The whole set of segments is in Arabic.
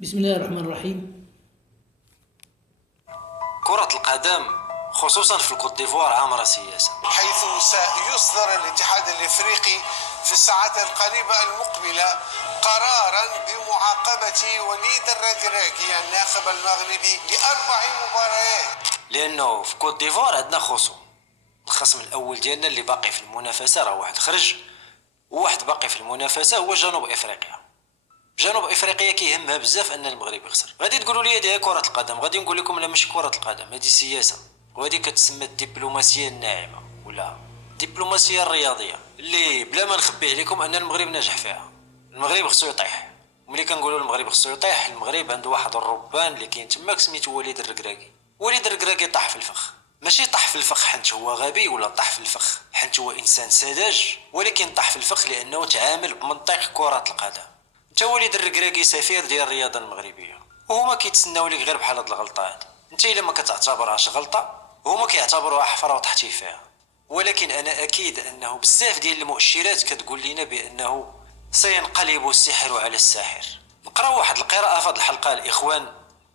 بسم الله الرحمن الرحيم. كرة القدم خصوصا في الكوت ديفوار عامرة سياسة، حيث سيصدر الاتحاد الافريقي في الساعات القريبة المقبلة قرارا بمعاقبة وليد الركراكي الناخب المغربي ل4 مباريات. لأنه في كوت ديفوار عندنا خصوم. الخصم الأول ديالنا اللي باقي في المنافسة راه واحد خرج، وواحد باقي في المنافسة هو جنوب إفريقيا. جنوب إفريقيا كيهمها بزاف أن المغرب يخسر. غادي تقولوا لي هذه كرة القدم، غادي نقول لكم لا ماشي كرة القدم، هذه سياسة، وهذه كتسمى الدبلوماسية الناعمة ولا الدبلوماسية الرياضية اللي بلا ما نخبي عليكم أن المغرب ناجح فيها. المغرب خصو يطيح، ملي كنقولوا المغرب خصو يطيح، المغرب عنده واحد الربان اللي كاين تماك سميتو وليد الركراكي. وليد الركراكي طاح في الفخ، ماشي طاح في الفخ حيت هو غبي ولا طاح في الفخ حيت هو انسان سذج، ولكن طاح في الفخ لانه تعامل بمنطق كرة القدم. انت وليد الركراكي سفير ديال الرياضه المغربيه، وهما كيتسناو لك غير بحال هاد الغلطات. انت الا ما كتعتبرهاش غلطه هما كيعتبروها حفره وتحتي فيها. ولكن انا اكيد انه بزاف ديال المؤشرات كتقول لنا بانه سينقلب السحر على الساحر. نقراو واحد القراءه في هاد الحلقه الاخوان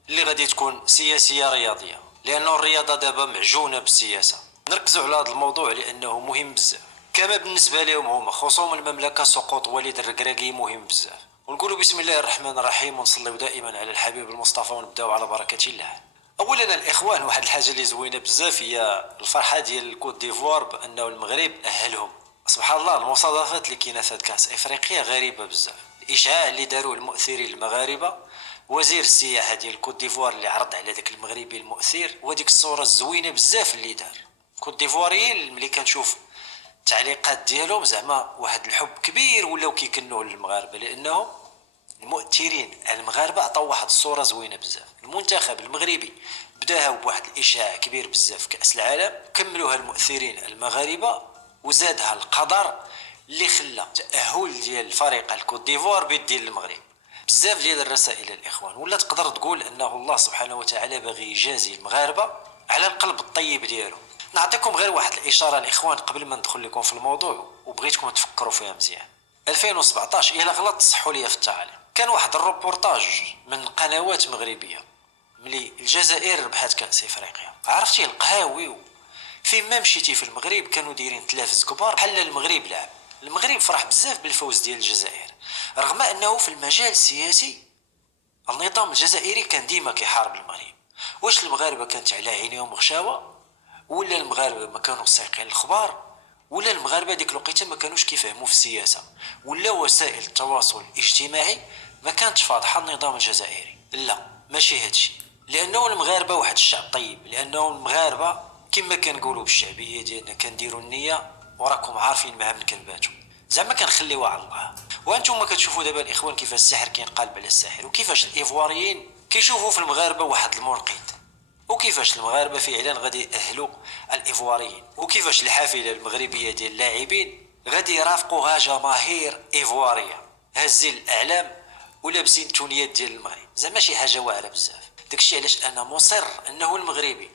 اللي غادي تكون سياسيه رياضيه، لانه الرياضه دابا معجونه بالسياسه. نركزوا على هذا الموضوع لانه مهم بزاف. كما بالنسبه لهم هما خصوم المملكه، سقوط وليد الركراكي مهم بزاف. ونقولوا بسم الله الرحمن الرحيم، ونصليو دائما على الحبيب المصطفى، ونبداو على بركه الله. اولا الاخوان، واحد الحاجه اللي زوينه بزاف هي الفرحه ديال الكوت ديفوار بانه المغرب اهلهم. سبحان الله، المصادفات اللي كاينه في كاس افريقيا غريبه بزاف. الاشعاع اللي داروه المؤثرين المغاربه، وزير السياحه ديال الكوت ديفوار اللي عرض على ذاك المغربي المؤثر، وديك الصوره الزوينه بزاف اللي دار. الكوت ديفواريين ملي كنشوف التعليقات ديالهم زعما واحد الحب كبير ولاو كيكنوه للمغاربه، لانهم المؤثرين المغاربه عطاو واحد الصوره زوينه بزاف. المنتخب المغربي بداها بواحد الاشاعه كبير بزاف في كاس العالم، كملوها المؤثرين المغاربه، وزادها القدر اللي خلى تاهل ديال الفريق الكوت ديفوار بيدين المغرب. بزاف ديال الرسائل الاخوان، ولا تقدر تقول انه الله سبحانه وتعالى باغي يجازي المغاربه على القلب الطيب ديالو. نعطيكم غير واحد الاشاره الاخوان قبل ما ندخل لكم في الموضوع، وبغيتكم تفكروا فيها مزيان. 2017 الى غلط صحوا لي في التعليق، كان واحد الروبورتاج من قنوات مغربيه ملي الجزائر ربحات كاس افريقيا. عرفتي القهاوي فين ما مشيتي في المغرب كانوا دايرين تلافز كبار بحال المغرب لعب. المغرب فرح بزاف بالفوز ديال الجزائر، رغم انه في المجال السياسي النظام الجزائري كان ديما كيحارب المغرب. واش المغاربه كانت على عينيهم غشاوه، ولا المغاربه ما كانوا سايقين الخبار، ولا المغاربه ديك الوقيته ما كانوش كيفهموا في السياسه، ولا وسائل التواصل الاجتماعي ما كانتش فاضحه النظام الجزائري. لا ماشي هادشي، لانه المغاربه واحد الشعب طيب، لانه المغاربه كما كنقولوا بالشعبيه ديالنا كنديروا النيه وراكم عارفين مع من كنباتوا، زعما كنخليوها على الله. وانتم كتشوفوا دابا الاخوان كيفاش السحر كينقلب على الساحر، وكيفاش الايفواريين كيشوفوا في المغاربه واحد المنقذ، وكيفاش المغاربه فعلا غادي يأهلوا الايفواريين، وكيفاش الحافله المغربيه ديال اللاعبين غادي يرافقوها جماهير ايفواريه هازين الاعلام ولابسين التونيات ديال المغرب. زعما شي حاجه واعره بزاف. داكشي علاش انا مصر انه المغربي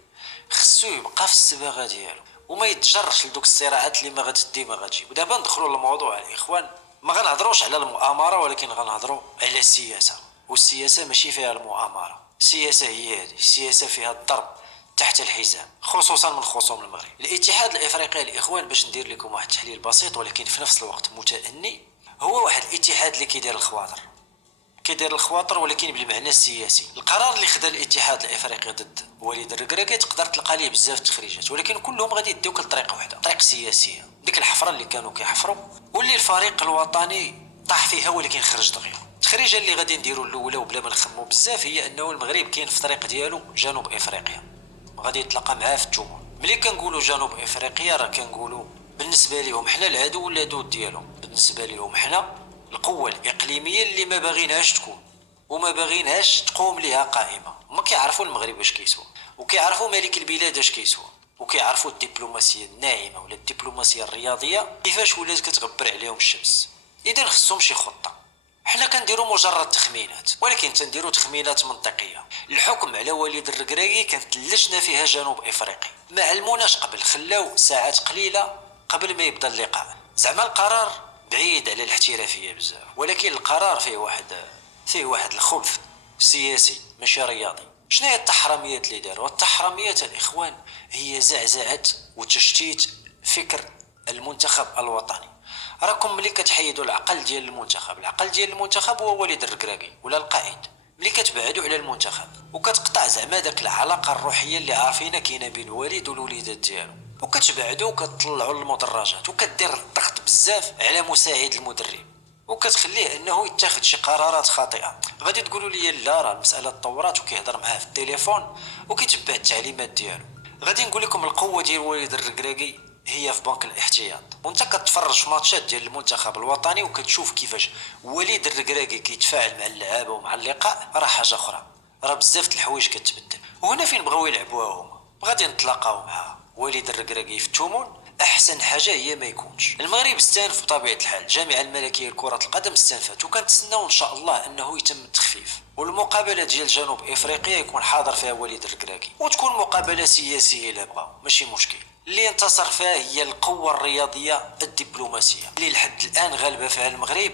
خصو يبقى في الصباغه ديالو وما يتجرش لدوك الصراعات اللي ما غتدي ما غتجي. ودابا ندخلوا للموضوع الاخوان، ما غنهضروش على المؤامره ولكن غنهضروا على السياسه. والسياسه ماشي فيها المؤامره، السياسه هي هذه، السياسه فيها الضرب تحت الحزام خصوصا من خصوم المغرب. الاتحاد الافريقي الاخوان، باش ندير لكم واحد التحليل بسيط ولكن في نفس الوقت متأني، هو واحد الاتحاد اللي كيدير الخواطر، كيدير الخواطر ولكن بالمعنى السياسي. القرار اللي خدا الاتحاد الافريقي ضد وليد الركراكي تقدر تلقى ليه بزاف التخريجات، ولكن كلهم غادي يديوك لطريقه واحده، طريق سياسيه. ديك الحفره اللي كانوا كيحفروا واللي الفريق الوطني طاح فيها ولكن خرج دغيا. التخريجه اللي غادي نديروا الاولى وبلا ما نخمو بزاف هي انه المغرب كاين في طريق ديالو جنوب افريقيا، غادي يتلاقى معاه في التومون. ملي كنقولوا جنوب افريقيا راه كنقولوا بالنسبه لهم حنا العدو اللدود ديالهم، بالنسبه لهم حنا القوه الاقليميه اللي ما باغينهاش تكون وما باغينهاش تقوم ليها قائمه. هما كيعرفوا المغرب واش كيسوى، وكيعرفوا ملك البلاد اش كيسوى، وكيعرفوا الدبلوماسيه الناعمه ولا الدبلوماسيه الرياضيه كيفاش ولات كتغبر عليهم الشمس. اذا خصهم شي خطه. حنا كنديروا مجرد تخمينات، ولكن تنديروا تخمينات منطقيه. الحكم على وليد الركراكي كانت اللجنه فيها جنوب افريقي ما علموناش قبل، خلاو ساعات قليله قبل ما يبدا اللقاء. زعما القرار بعيد على الاحترافيه بزاف، ولكن القرار فيه واحد الخبث. سياسي ماشي رياضي. شنو هي التحرميات اللي داروا؟ التحرميات الاخوان هي زعزعه وتشتيت فكر المنتخب الوطني. راكم ملي كتحيدوا العقل ديال المنتخب، العقل ديال المنتخب هو وليد الركراكي ولا القائد. ملي كتبعدوا على المنتخب وكتقطع زعما داك العلاقه الروحيه اللي عارفينها كاينه بين الوالد والوليدات ديالو، وكتبعدوا وكتطلعوا للمدرجات وكدير الضغط بزاف على مساعد المدرب وكتخليه انه يتخذ شي قرارات خاطئه. غادي تقولوا لي لا راه المساله تطورات وكيهضر معاه في التليفون وكيتبع التعليمات ديالو. غادي نقول لكم القوه ديال وليد الركراكي هي في بنك الاحتياط. وانت كتفرج في ماتشات ديال المنتخب الوطني وكتشوف كيفاش وليد الركراكي كيتفاعل مع اللعابه ومع اللقاء، راه حاجه اخرى، راه بزاف د الحوايج كتبدل. وهنا فين بغاو يلعبوها هما، غادي نتلاقاو مع وليد الركراكي في التومون. احسن حاجه هي ما يكونش. المغرب استانف بطبيعه الحال، الجامعه الملكيه لكره القدم استنفت، وكنتسناو ان شاء الله انه يتم التخفيف والمقابله ديال جنوب افريقيا يكون حاضر فيها وليد الركراكي، وتكون مقابله سياسيه الا بغاو ماشي مشكل. اللي انتصر فيها هي القوه الرياضيه الدبلوماسيه اللي لحد الان غالبه فيها المغرب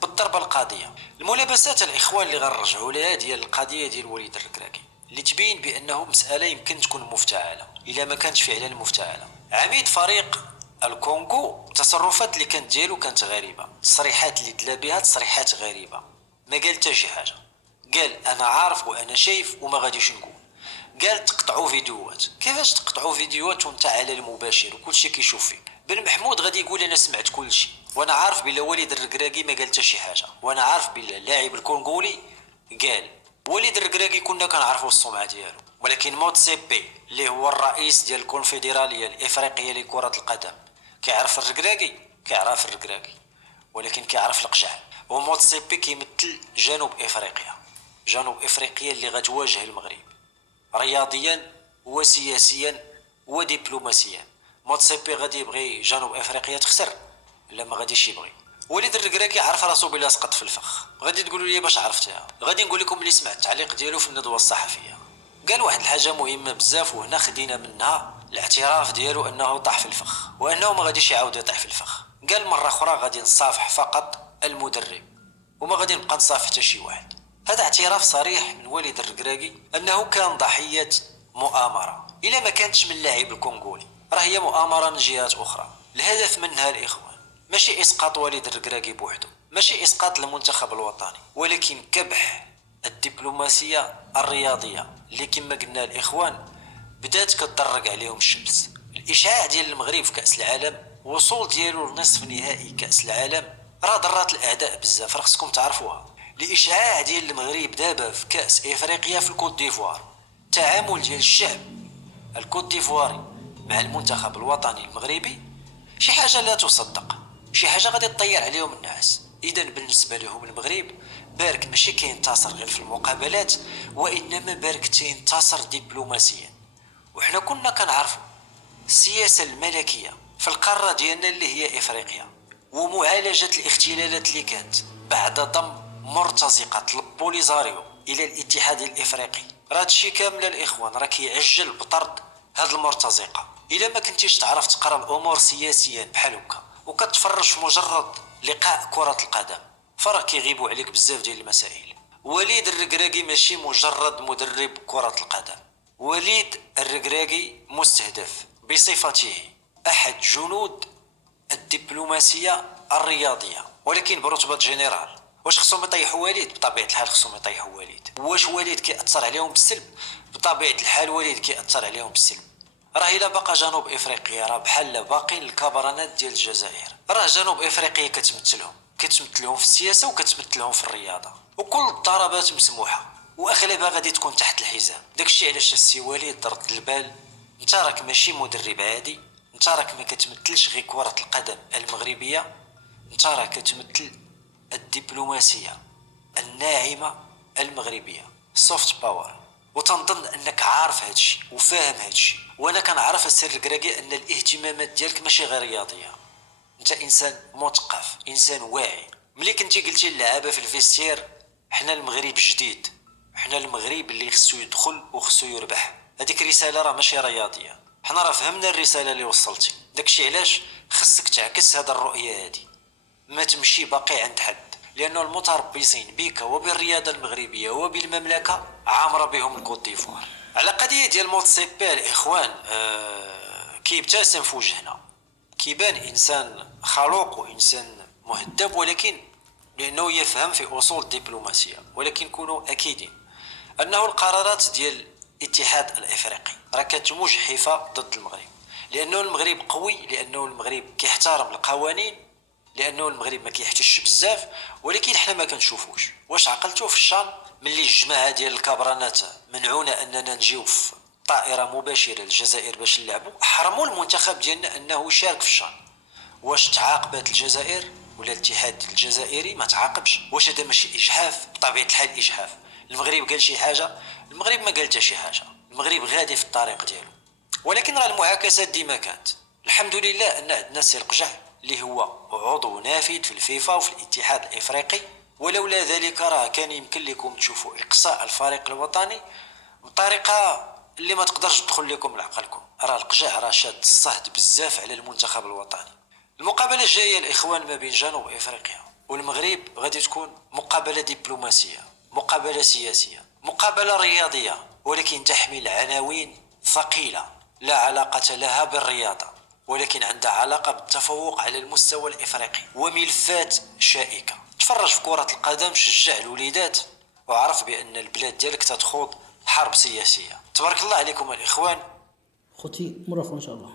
بالضربه القاضيه. الملابسات الاخوان اللي غنرجعوا لها ديال القضيه ديال وليد الركراكي اللي تبين بانه مساله يمكن تكون مفتعله الا ما كانتش فعلا مفتعله. عميد فريق الكونغو التصرفات اللي كانت ديالو كانت غريبه، التصريحات اللي دلا بها تصريحات غريبه، ما قال حتى شي حاجه. قال انا عارف وانا شايف وما غاديش نقول. قال تقطعوا فيديوهات. كيفاش تقطعوا فيديوهات وانت على المباشر وكلشي كيشوف فيك؟ بن محمود غادي يقول انا سمعت كلشي وانا عارف بلا وليد الركراكي ما قال حتى شي حاجه، وانا عارف بلا اللاعب الكونغولي قال. وليد الركراكي كنا كنعرفوا السمعه ديالو، ولكن موتسيبي اللي هو الرئيس ديال الكونفدراليه الافريقيه لكره القدم كيعرف الركراكي، كيعرف الركراكي ولكن كيعرف القجع. وموتسيبي كيمثل جنوب افريقيا، جنوب افريقيا اللي غتواجه المغرب رياضيا وسياسيا ودبلوماسيا. موتسيبي غادي يبغي جنوب افريقيا تخسر؟ لا ما غاديش يبغي. وليد الركراكي عرف راسو بلا سقط في الفخ. غادي تقولوا لي باش عرفتها؟ غادي نقول لكم اللي سمعت التعليق ديالو في الندوه الصحفيه. قال واحد الحاجه مهمه بزاف وهنا خدينا منها الاعتراف ديالو انه طاح في الفخ وانه ما غاديش يعاود يطيح في الفخ. قال مره اخرى غادي نصافح فقط المدرب وما غادي نبقى نصافح حتى شي واحد. هذا اعتراف صريح من وليد الركراكي انه كان ضحيه مؤامره، الا ما كانتش من اللاعب الكونغولي راه هي مؤامره من جهات اخرى. الهدف منها الاخوان ماشي اسقاط وليد الركراكي بوحده، ماشي اسقاط المنتخب الوطني، ولكن كبح الدبلوماسيه الرياضيه اللي كما قلنا الاخوان بدات كتدرق عليهم الشمس. الاشعاع ديال المغرب في كاس العالم، وصول ديالو لنصف نهائي كاس العالم، راه ضرات الاعداء بزاف، راه خصكم تعرفوها. الاشعاع ديال المغرب دابا في كاس افريقيا في الكوت ديفوار، التعامل ديال الشعب الكوت ديفواري مع المنتخب الوطني المغربي شي حاجه لا تصدق، شي حاجه غادي تطير عليهم النعاس. اذا بالنسبه لهم المغرب بارك ماشي كينتصر غير في المقابلات، وانما بارك تينتصر دبلوماسيا. وحنا كنا كنعرفوا السياسه الملكيه في القاره ديالنا اللي هي افريقيا ومعالجه الاختلالات اللي كانت بعد ضم مرتزقه البوليزاريو الى الاتحاد الافريقي. راه هادشي كامل الاخوان راه كيعجل بطرد هاد المرتزقه. الا ما كنتيش تعرف تقرا الامور سياسيا بحال هكا وكتفرج في مجرد لقاء كره القدم فراه كيغيبوا عليك بزاف ديال المسائل. وليد الركراكي ماشي مجرد مدرب كره القدم، وليد الركراكي مستهدف بصفته احد جنود الدبلوماسيه الرياضيه ولكن برتبه جنرال. واش خصهم يطيحوا وليد؟ بطبيعه الحال خصهم يطيحوا وليد. واش وليد كيأثر عليهم بالسلب؟ بطبيعه الحال وليد كيأثر عليهم بالسلب. راه الا بقى جنوب افريقيا راه بحال باقين الكبرانات ديال الجزائر. راه جنوب افريقيا كتمثلهم في السياسه وكتمثلهم في الرياضه، وكل الضربات مسموحه واغلبها غادي تكون تحت الحزام. داكشي علاش السي وليد درت البال انت راك ماشي مدرب عادي، انت راك ما كتمثلش غير كره القدم المغربيه، انت راك كتمثل الدبلوماسيه الناعمه المغربيه، سوفت باور. وتنظن انك عارف هادشي وفاهم هادشي، وانا كنعرف السر الركراكي ان الاهتمامات ديالك ماشي غير رياضيه، انت انسان مثقف، انسان واعي. ملي كنتي قلتي اللعابه في الفيستير حنا المغرب جديد، حنا المغرب اللي خصو يدخل وخصو يربح، هذيك رساله راه ماشي رياضيه. حنا راه فهمنا الرساله اللي وصلتي، داكشي علاش خصك تعكس هذا الرؤيه هذه، ما تمشي باقي عند حد. لأن المتربصين بك وبالرياضة المغربية وبالمملكة عامرة بهم كوت ديفوار. على قضية ديال موتسيبي الإخوان، كيبتسم في وجهنا، كيبان إنسان خلوق وإنسان مهذب، ولكن لأنه يفهم في أصول الدبلوماسية. ولكن كونوا أكيدين أنه القرارات ديال الاتحاد الإفريقي راه كانت مجحفة ضد المغرب، لأنه المغرب قوي، لأنه المغرب كيحترم القوانين، لأنه المغرب ما كيحتش بزاف. ولكن حنا ما كنشوفوش. واش عقلتوا في الشان ملي الجماعة ديال الكبرانات منعونا أننا نجيو في طائرة مباشرة للجزائر باش نلعبوا، حرموا المنتخب ديالنا أنه يشارك في الشان؟ واش تعاقبت الجزائر ولا الاتحاد الجزائري؟ ما تعاقبش. واش هذا ماشي اجحاف؟ بطبيعه الحال اجحاف. المغرب قال شي حاجه؟ المغرب ما قال حتى شي حاجه. المغرب غادي في الطريق ديالو. ولكن راه المعاكسات ديما كانت. الحمد لله ان عندنا السي القجع اللي هو عضو نافذ في الفيفا وفي الاتحاد الافريقي، ولولا ذلك راه كان يمكن لكم تشوفوا اقصاء الفريق الوطني بطريقه اللي ما تقدرش تدخل لكم لعقلكم. راه القجع راه شاد الصهد بزاف على المنتخب الوطني. المقابلة الجاية الإخوان ما بين جنوب إفريقيا والمغرب غادي تكون مقابلة دبلوماسية، مقابلة سياسية، مقابلة رياضية، ولكن تحمل عناوين ثقيلة لا علاقة لها بالرياضة، ولكن عندها علاقة بالتفوق على المستوى الإفريقي وملفات شائكة. تفرج في كرة القدم، شجع الوليدات، وعرف بأن البلاد ديالك تتخوض حرب سياسية. تبارك الله عليكم الإخوان. خوتي مرافقة إن شاء الله.